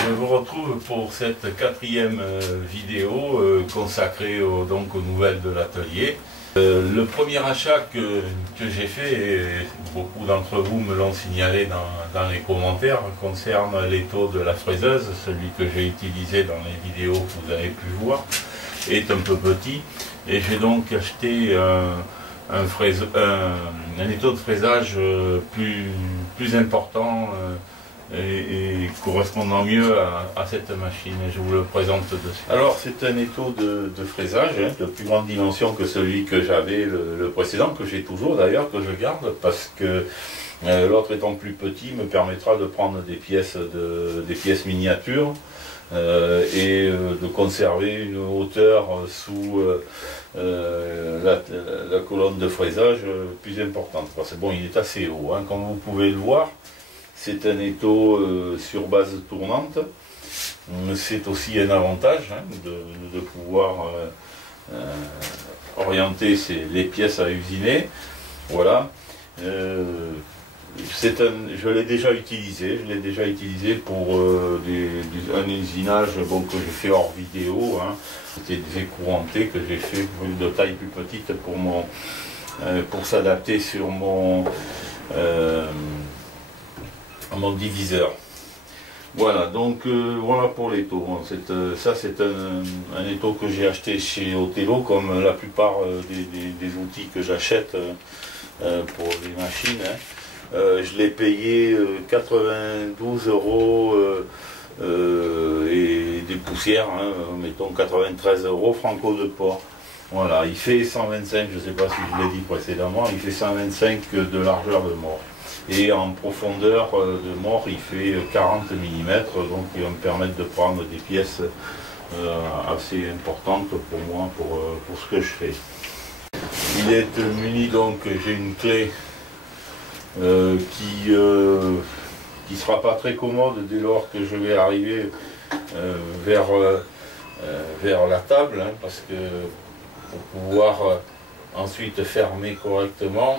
Je vous retrouve pour cette quatrième vidéo consacrée donc aux nouvelles de l'atelier. Le premier achat que j'ai fait, et beaucoup d'entre vous me l'ont signalé dans les commentaires, concerne l'étau de la fraiseuse, celui que j'ai utilisé dans les vidéos que vous avez pu voir, est un peu petit. Et j'ai donc acheté un étau de fraisage plus important et correspondant mieux à cette machine. Et je vous le présente de suite. Alors c'est un étau de fraisage de plus grande dimension que celui que j'avais le précédent, que j'ai toujours d'ailleurs, que je garde, parce que l'autre étant plus petit me permettra de prendre des pièces miniatures et de conserver une hauteur sous la colonne de fraisage plus importante. C'est bon, il est assez haut, hein, comme vous pouvez le voir. C'est un étau sur base tournante. C'est aussi un avantage, hein, de pouvoir orienter les pièces à usiner. Voilà. Je l'ai déjà utilisé. Pour un usinage que j'ai fait hors vidéo. Hein. C'était des écourantés que j'ai fait de taille plus petite pour s'adapter sur mon diviseur. Voilà, donc voilà pour l'étau. Ça c'est un étau que j'ai acheté chez Othello, comme la plupart des outils que j'achète pour les machines. Hein. Je l'ai payé 92 € et des poussières, hein, mettons 93 € franco de port. Voilà, il fait 125, je ne sais pas si je l'ai dit précédemment, il fait 125 de largeur de mort. Et en profondeur de mort, il fait 40 mm, donc il va me permettre de prendre des pièces assez importantes pour moi, pour ce que je fais. Il est muni, donc j'ai une clé qui sera pas très commode dès lors que je vais arriver vers la table, hein, parce que pour pouvoir ensuite fermer correctement,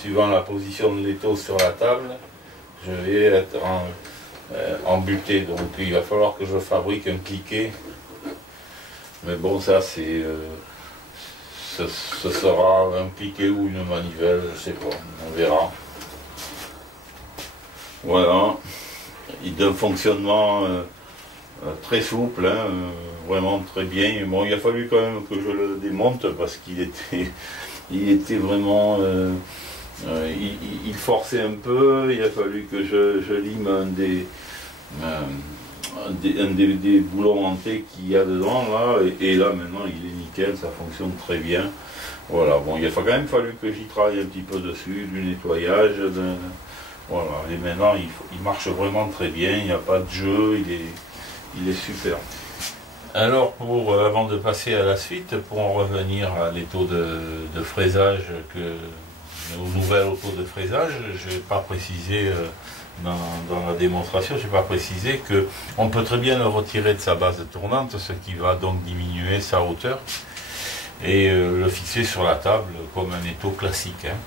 suivant la position de l'étau sur la table, je vais être embuté. Donc il va falloir que je fabrique un cliquet. Mais bon, ça c'est ce sera un cliquet ou une manivelle, je sais pas, on verra. Voilà, d'un fonctionnement très souple, hein, vraiment très bien. Et bon, il a fallu quand même que je le démonte parce qu'il était vraiment il forçait un peu. Il a fallu que je lime un des boulons hantés qu'il y a dedans là, et là maintenant il est nickel, ça fonctionne très bien. Voilà, bon, il a quand même fallu que j'y travaille un petit peu dessus, du nettoyage, voilà, et maintenant il marche vraiment très bien, il n'y a pas de jeu, il est super. Alors avant de passer à la suite, pour en revenir à l'étau de fraisage, aux nouvelles autos de fraisage, je n'ai pas précisé dans la démonstration, je n'ai pas précisé qu'on peut très bien le retirer de sa base tournante, ce qui va donc diminuer sa hauteur, et le fixer sur la table comme un étau classique. Hein.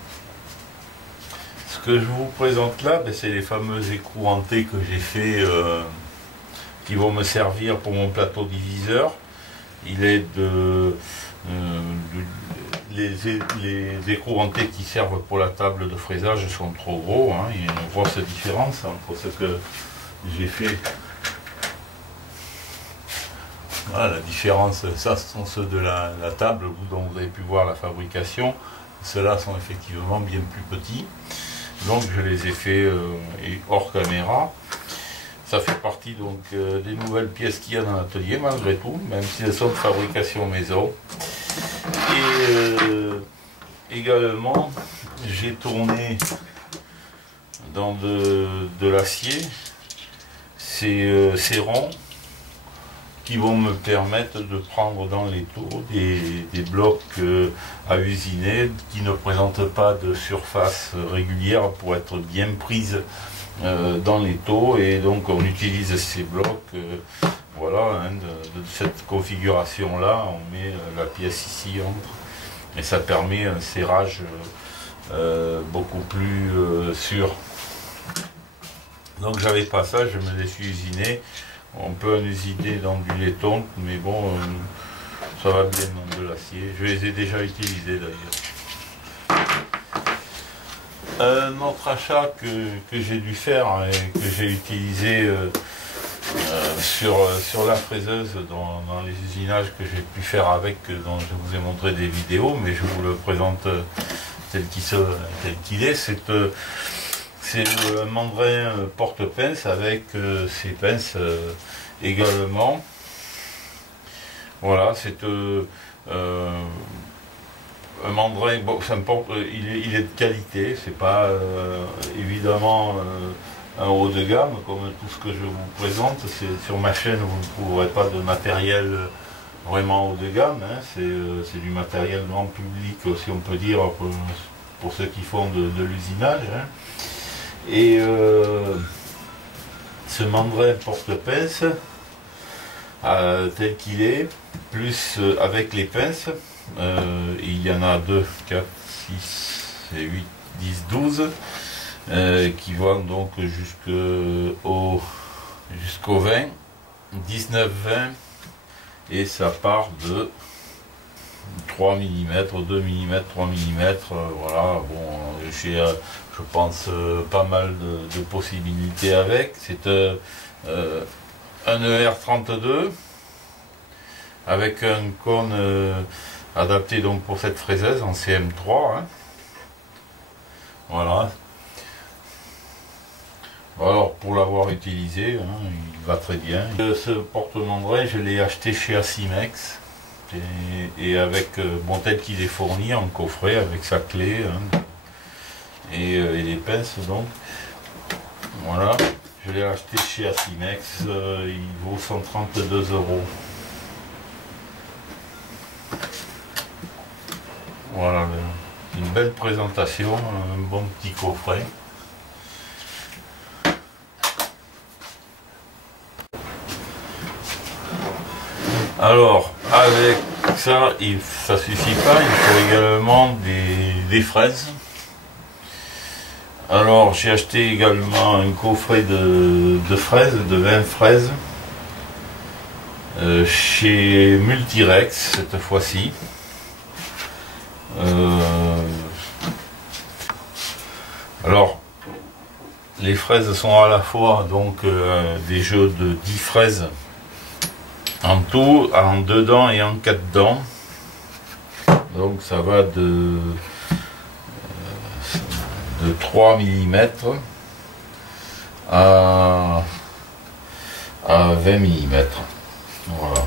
Ce que je vous présente là, c'est les fameux écrous hantés que j'ai fait, qui vont me servir pour mon plateau diviseur. Il est les écrous hantés qui servent pour la table de fraisage sont trop gros, hein. Il y a une grosse différence entre ce que j'ai fait. Voilà, la différence, ça ce sont ceux de la table dont vous avez pu voir la fabrication. Ceux-là sont effectivement bien plus petits, donc je les ai fait hors caméra. Ça fait partie donc des nouvelles pièces qu'il y a dans l'atelier malgré tout, même si elles sont de fabrication maison. Et également j'ai tourné dans de l'acier ces ronds qui vont me permettre de prendre dans l'étau des blocs à usiner qui ne présentent pas de surface régulière pour être bien prises dans l'étau, et donc on utilise ces blocs, voilà, hein, de cette configuration là, on met la pièce ici entre, et ça permet un serrage beaucoup plus sûr. Donc j'avais pas ça, je me les suis usiné. On peut en usiner dans du laiton, mais bon, ça va bien dans de l'acier. Je les ai déjà utilisés d'ailleurs. Un autre achat que j'ai dû faire et que j'ai utilisé sur la fraiseuse dans les usinages que j'ai pu faire avec, dont je vous ai montré des vidéos, mais je vous le présente tel qu'il est. C'est un mandrin porte-pince avec ses pinces également. Voilà, c'est un mandrin, bon, il est de qualité, c'est pas évidemment un haut de gamme comme tout ce que je vous présente. Sur ma chaîne, vous ne trouverez pas de matériel vraiment haut de gamme, hein. C'est du matériel grand public, si on peut dire, pour ceux qui font de l'usinage, hein. Et ce mandrin porte-pince, tel qu'il est, plus avec les pinces, il y en a 2, 4, 6, 8, 10, 12, qui vont donc jusqu'au 20, 19, 20, et ça part de 3 mm, 2 mm, 3 mm, voilà. Bon, j'ai, je pense, pas mal de possibilités avec. C'est un ER32 avec un cône adapté donc pour cette fraiseuse en CM3, hein. Voilà. Alors pour l'avoir utilisé, hein, il va très bien. Ce porte-mandrin, je l'ai acheté chez Asimex et avec bon, tel qu'il est fourni en coffret avec sa clé, hein, et les pinces donc. Voilà. Je l'ai acheté chez Asimex, il vaut 132 €. Voilà, une belle présentation, un bon petit coffret. Alors, avec ça, ça suffit pas, il faut également des fraises. Alors j'ai acheté également un coffret de fraises, de 20 fraises, chez Multirex cette fois-ci. Alors les fraises sont à la fois donc des jeux de 10 fraises en tout, en 2 dents et en 4 dents. Donc ça va de 3 mm à 20 mm. Voilà.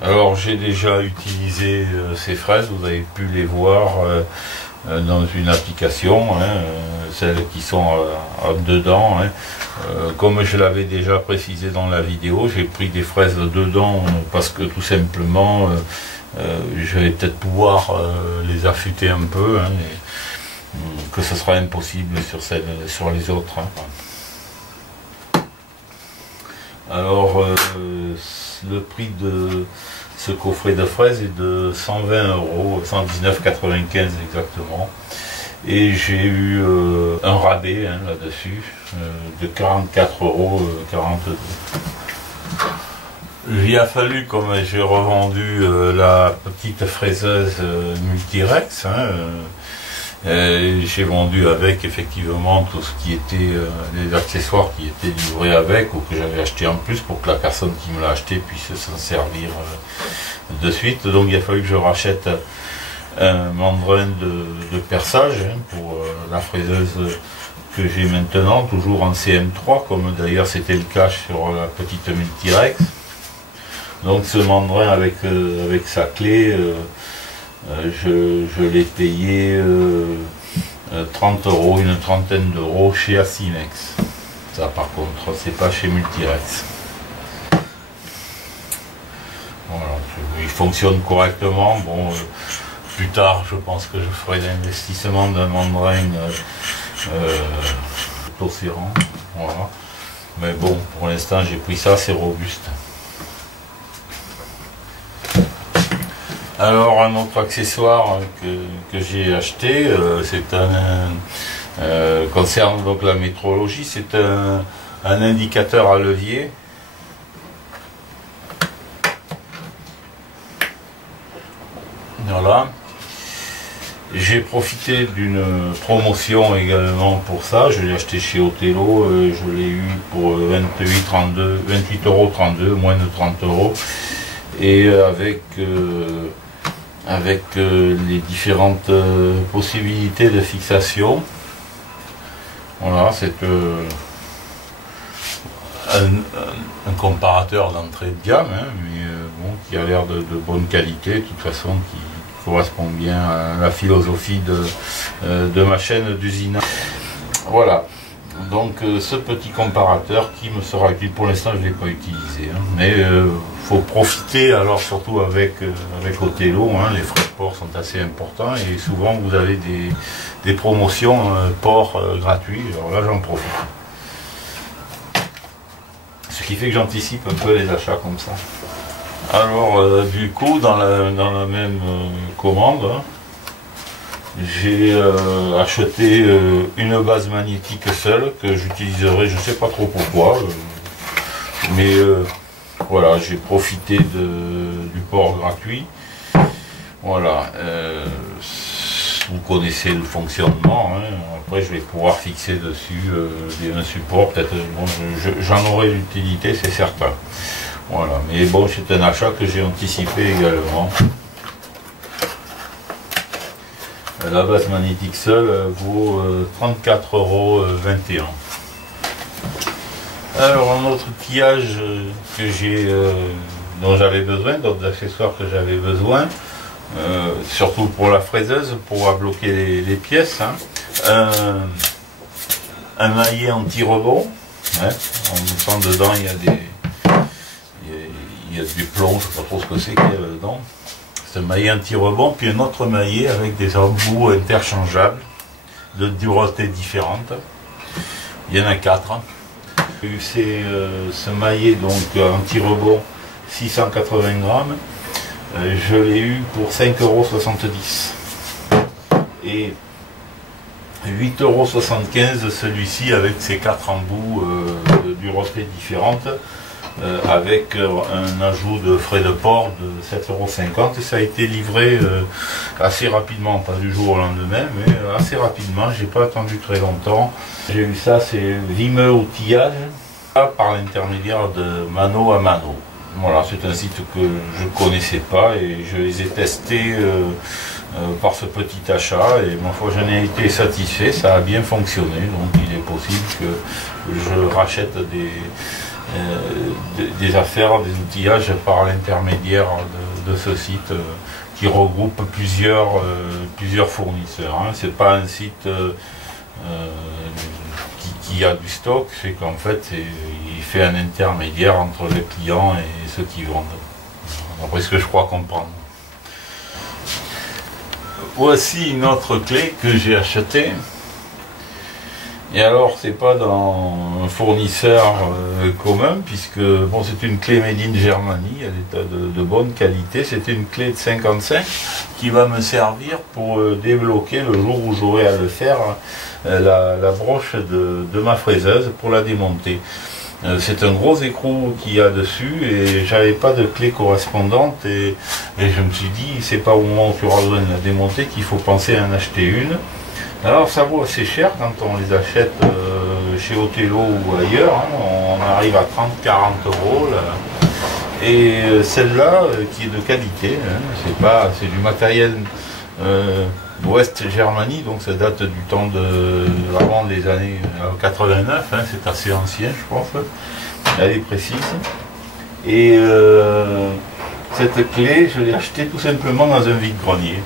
Alors j'ai déjà utilisé ces fraises, vous avez pu les voir dans une application, hein, celles qui sont dedans, hein. Comme je l'avais déjà précisé dans la vidéo, j'ai pris des fraises dedans parce que tout simplement je vais peut-être pouvoir les affûter un peu, hein, et, que ce sera impossible sur les autres, hein. Alors le prix de ce coffret de fraises est de 120 €, 119,95 exactement. Et j'ai eu un rabais, hein, là-dessus, de 44,42 €. Il a fallu, comme j'ai revendu la petite fraiseuse Multirex, hein, j'ai vendu avec effectivement tout ce qui était les accessoires qui étaient livrés avec ou que j'avais acheté en plus pour que la personne qui me l'a acheté puisse s'en servir de suite. Donc il a fallu que je rachète un mandrin de perçage, hein, pour la fraiseuse que j'ai maintenant, toujours en CM3, comme d'ailleurs c'était le cas sur la petite Multirex. Donc ce mandrin avec sa clé, je l'ai payé 30 €, une trentaine d'euros chez Asimex. Ça par contre, c'est pas chez Multirex. Voilà, il fonctionne correctement. Bon, plus tard, je pense que je ferai l'investissement d'un mandrin Tosserand. Voilà. Mais bon, pour l'instant, j'ai pris ça, c'est robuste. Alors un autre accessoire que j'ai acheté, c'est concerne donc la métrologie, c'est un indicateur à levier. Voilà. J'ai profité d'une promotion également pour ça. Je l'ai acheté chez Othello, je l'ai eu pour 28,32 €, moins de 30 €. Et avec les différentes possibilités de fixation. Voilà, c'est un comparateur d'entrée de gamme, hein, mais bon, qui a l'air de bonne qualité, de toute façon, qui correspond bien à la philosophie de ma chaîne d'usinage. Voilà, donc ce petit comparateur qui me sera utile. Pour l'instant, je ne l'ai pas utilisé, hein, mais faut profiter, alors surtout avec Othello, hein, les frais de port sont assez importants et souvent vous avez des promotions port gratuits, alors là j'en profite. Ce qui fait que j'anticipe un peu les achats comme ça. Alors du coup, dans la même commande, hein, j'ai acheté une base magnétique seule que j'utiliserai, je ne sais pas trop pourquoi, mais voilà, j'ai profité du port gratuit. Voilà, vous connaissez le fonctionnement, hein. Après je vais pouvoir fixer dessus un support, peut-être, bon, j'en aurai l'utilité, c'est certain. Voilà, mais bon, c'est un achat que j'ai anticipé également. La base magnétique seule vaut 34,21 €. Alors un autre outillage dont j'avais besoin, d'autres accessoires que j'avais besoin, surtout pour la fraiseuse, pour pouvoir bloquer les pièces, hein. Un maillet anti-rebond, hein. On sent dedans il y a du plomb, je ne sais pas trop ce que c'est qu'il y a dedans. C'est un maillet anti-rebond, puis un autre maillet avec des embouts interchangeables de dureté différentes. Il y en a 4. C'est ce maillet donc anti-rebond 680 grammes. Je l'ai eu pour 5,70 € et 8,75 € celui-ci avec ses 4 embouts de dureté différentes. Avec un ajout de frais de port de 7,50 €, et ça a été livré assez rapidement, pas du jour au lendemain, mais assez rapidement, j'ai pas attendu très longtemps. J'ai eu ça, c'est Vimeux Outillage, par l'intermédiaire de Mano à Mano. Voilà, c'est un site que je ne connaissais pas et je les ai testés par ce petit achat, et ma foi j'en ai été satisfait, ça a bien fonctionné, donc il est possible que je rachète des affaires, des outillages par l'intermédiaire de ce site qui regroupe plusieurs fournisseurs, hein. C'est pas un site qui a du stock, c'est qu'en fait il fait un intermédiaire entre les clients et ceux qui vendent, d'après ce que je crois comprendre. Voici une autre clé que j'ai achetée. Et alors, c'est pas dans un fournisseur commun, puisque bon, c'est une clé made in Germany, elle est de bonne qualité. C'est une clé de 55 qui va me servir pour débloquer le jour où j'aurai à le faire la broche de ma fraiseuse pour la démonter. C'est un gros écrou qu'il y a dessus et j'avais pas de clé correspondante et je me suis dit, c'est pas au moment où tu auras besoin de la démonter qu'il faut penser à en acheter une. Alors ça vaut assez cher quand on les achète chez Othello ou ailleurs, hein. On arrive à 30-40 € là. Et celle-là qui est de qualité, hein, c'est du matériel West Germany, donc ça date du temps vraiment des années 89, hein, c'est assez ancien je pense, elle est précise. Et cette clé je l'ai achetée tout simplement dans un vide-grenier,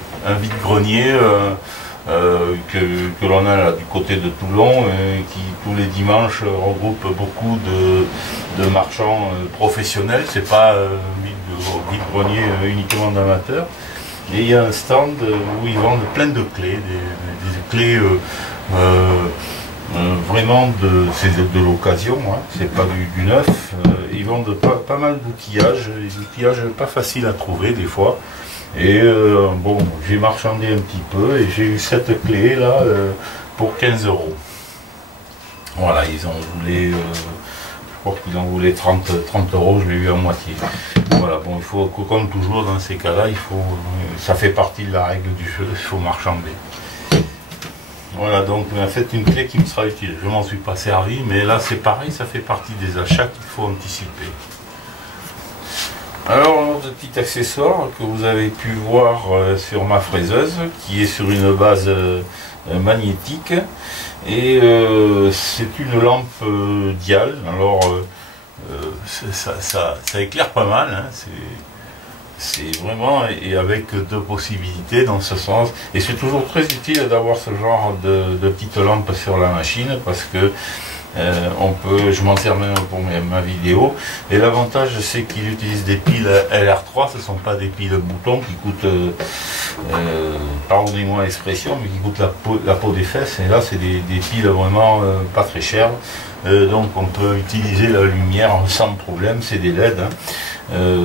que l'on a là du côté de Toulon, qui tous les dimanches regroupe beaucoup de marchands professionnels. C'est pas vide-grenier uniquement d'amateurs. Et il y a un stand où ils vendent plein de clés, des clés vraiment de l'occasion, hein. C'est pas du neuf. Ils vendent pas mal d'outillages, des outillages pas faciles à trouver des fois. Et bon, j'ai marchandé un petit peu et j'ai eu cette clé là pour 15 €. Voilà, ils en voulaient, je crois qu'ils en voulaient 30 €, je l'ai eu à moitié. Voilà, bon, il faut, comme toujours dans ces cas-là, ça fait partie de la règle du jeu, il faut marchander. Voilà, donc en fait une clé qui me sera utile. Je m'en suis pas servi, mais là c'est pareil, ça fait partie des achats qu'il faut anticiper. Alors un autre petit accessoire que vous avez pu voir sur ma fraiseuse, qui est sur une base magnétique, et c'est une lampe dial. Alors ça éclaire pas mal, hein, c'est vraiment, et avec deux possibilités dans ce sens, et c'est toujours très utile d'avoir ce genre de petite lampe sur la machine, parce que je m'en sers même pour ma vidéo, et l'avantage c'est qu'il utilise des piles LR3, ce ne sont pas des piles boutons qui coûtent, pardonnez-moi l'expression, mais qui coûtent la peau des fesses, et là c'est des piles vraiment pas très chères, donc on peut utiliser la lumière sans problème, c'est des LED, hein.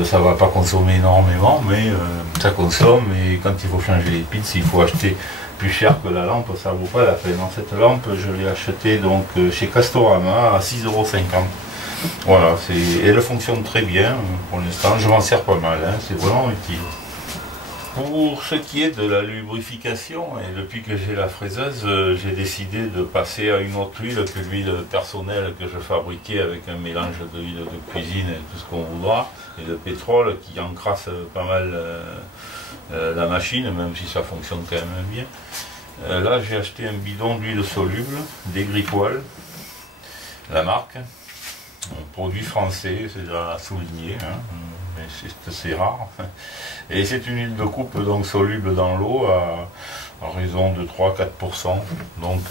Ça va pas consommer énormément, mais ça consomme, et quand il faut changer les piles, s'il faut acheter plus cher que la lampe, ça vaut pas la peine. Cette lampe, je l'ai achetée donc chez Castorama à 6,50 €. Voilà, elle fonctionne très bien pour l'instant, je m'en sers pas mal, hein, c'est vraiment utile. Pour ce qui est de la lubrification, et depuis que j'ai la fraiseuse, j'ai décidé de passer à une autre huile que l'huile personnelle que je fabriquais avec un mélange d'huile de cuisine et tout ce qu'on voudra, et de pétrole qui encrasse pas mal la machine, même si ça fonctionne quand même bien. Là j'ai acheté un bidon d'huile soluble, des Gripoil, la marque, un produit français, c'est à souligner, hein, mais c'est rare. Et c'est une huile de coupe donc soluble dans l'eau à raison de 3-4%. Donc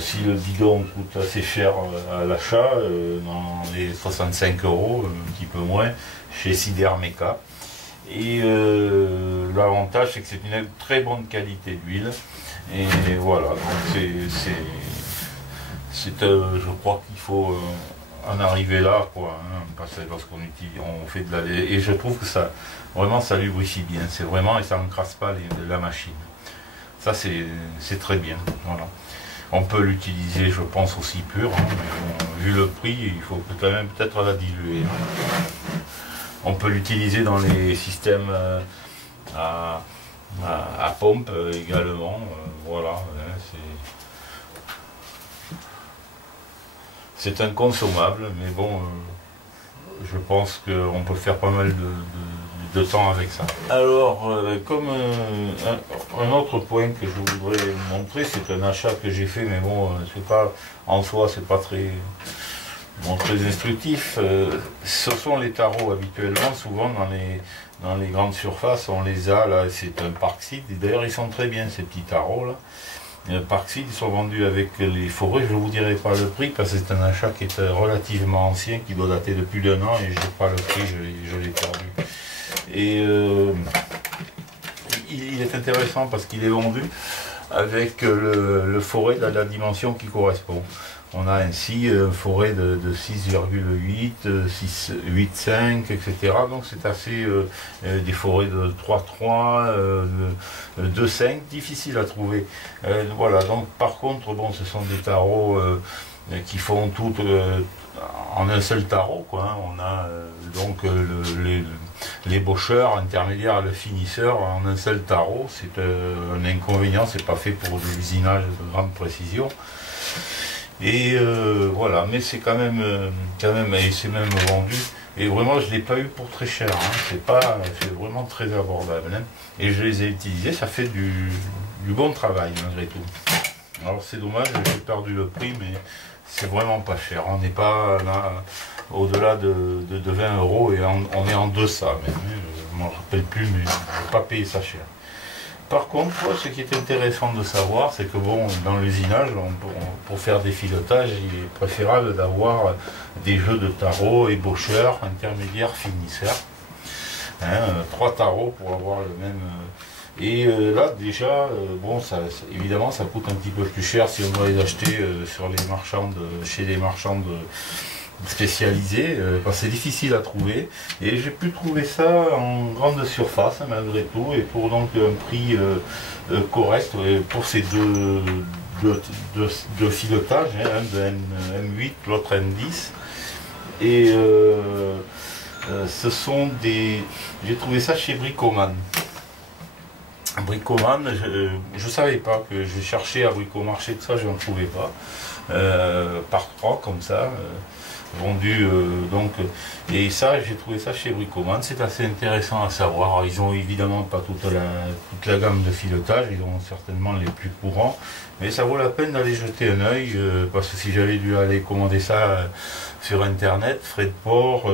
si le bidon coûte assez cher à l'achat, dans les 65 €, un petit peu moins, chez Sidermeka. Et l'avantage c'est que c'est une très bonne qualité d'huile. Et voilà, donc je crois qu'il faut en arriver là, quoi, hein, parce que lorsqu'on fait de et je trouve que ça vraiment ça lubrifie bien, c'est vraiment, et ça n'encrasse pas la machine. Ça c'est très bien. Voilà. On peut l'utiliser, je pense, aussi pur, hein, mais bon, vu le prix, il faut quand même peut-être la diluer. On peut l'utiliser dans les systèmes à pompe également. Voilà, hein, c'est inconsommable, mais bon, je pense qu'on peut faire pas mal de temps avec ça. Alors, comme un autre point que je voudrais montrer, c'est un achat que j'ai fait, mais bon, c'est pas en soi, c'est pas très instructif. Ce sont les tarots habituellement, souvent dans les grandes surfaces, on les a là, c'est un Parkseed, et d'ailleurs ils sont très bien ces petits tarots là. Parkseed, ils sont vendus avec les forêts, je ne vous dirai pas le prix parce que c'est un achat qui est relativement ancien, qui doit dater de plus d'1 an, et je n'ai pas le prix, je l'ai perdu. Et il est intéressant parce qu'il est vendu avec le forêt de la dimension qui correspond. On a ainsi un forêt de 6,8, 8,5, etc. Donc c'est assez des forêts de 3,3, 2,5, difficile à trouver. Voilà, donc par contre, bon, ce sont des tarots qui font tout en un seul tarot, quoi, hein. On a donc l'ébaucheur intermédiaire, le finisseur en un seul tarot. C'est un inconvénient, c'est pas fait pour de l'usinage de grande précision. Et voilà, mais c'est quand même, et c'est même vendu, et vraiment je ne l'ai pas eu pour très cher, hein. C'est vraiment très abordable, hein. Et je les ai utilisés, ça fait du bon travail malgré tout. Alors c'est dommage, j'ai perdu le prix, mais c'est vraiment pas cher, on n'est pas là au-delà de 20 € et on est en deçà même, je ne m'en rappelle plus, mais je n'ai pas payé ça cher. Par contre, ce qui est intéressant de savoir, c'est que bon, dans l'usinage, pour faire des filotages, il est préférable d'avoir des jeux de tarots, ébaucheurs, intermédiaires, finisseurs. Hein, 3 tarots pour avoir le même. Et là, déjà, bon, évidemment, ça coûte un petit peu plus cher si on doit les acheter chez les marchands spécialisé, parce que c'est difficile à trouver. Et j'ai pu trouver ça en grande surface malgré tout, et pour donc un prix correct pour ces deux filotages, hein, un de M8, l'autre M10. Et ce sont des... J'ai trouvé ça chez Bricoman. Bricoman, je ne savais pas que je cherchais à Bricomarché, tout ça, je n'en trouvais pas. Par 3 comme ça, vendu donc. Et ça, j'ai trouvé ça chez Bricoman, c'est assez intéressant à savoir. Alors, ils ont évidemment pas toute la gamme de filetage, ils ont certainement les plus courants, mais ça vaut la peine d'aller jeter un œil, parce que si j'avais dû aller commander ça sur internet, frais de port,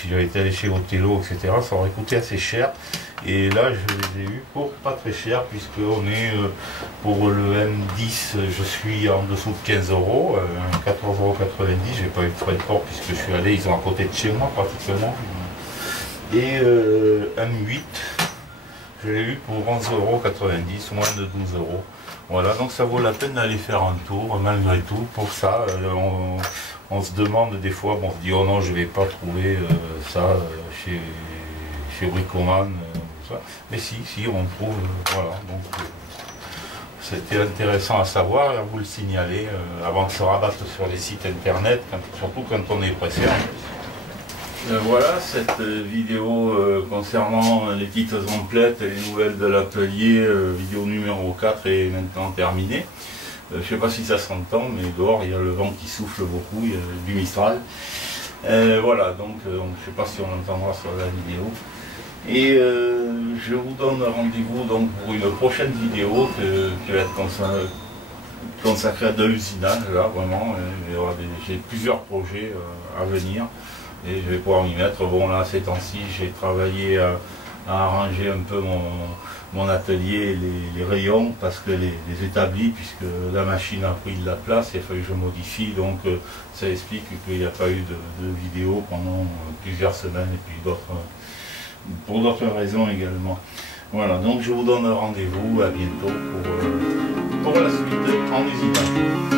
si j'avais été allé chez Othello, etc., ça aurait coûté assez cher. Et là, je les ai eu pour pas très cher, puisqu'on est pour le M10, je suis en dessous de 15 euros, 14,90 €. J'ai pas eu de frais de port puisque je suis allé, ils sont à côté de chez moi pratiquement. Et M8, je l'ai eu pour 11,90 €, moins de 12 €. Voilà, donc ça vaut la peine d'aller faire un tour malgré tout. Pour ça, on se demande des fois, bon, on se dit oh non, je vais pas trouver ça chez Bricoman. Mais si, on trouve, voilà, donc c'était intéressant à savoir, à vous le signaler, avant de se rabattre sur les sites internet, surtout quand on est pressé. Voilà cette vidéo concernant les petites emplettes et les nouvelles de l'atelier, vidéo numéro 4 est maintenant terminée. Je ne sais pas si ça s'entend, mais dehors il y a le vent qui souffle beaucoup, il y a du Mistral. Voilà, donc je ne sais pas si on entendra sur la vidéo. Et je vous donne rendez-vous donc pour une prochaine vidéo qui va être consacrée à de l'usinage, là vraiment. J'ai plusieurs projets à venir et je vais pouvoir m'y mettre. Bon là ces temps-ci j'ai travaillé à arranger un peu mon atelier, les rayons, parce que les établis, puisque la machine a pris de la place, il a fallu que je modifie, donc ça explique qu'il n'y a pas eu de vidéo pendant plusieurs semaines et puis pour d'autres raisons également. Voilà, donc je vous donne rendez-vous à bientôt pour la suite en usinage.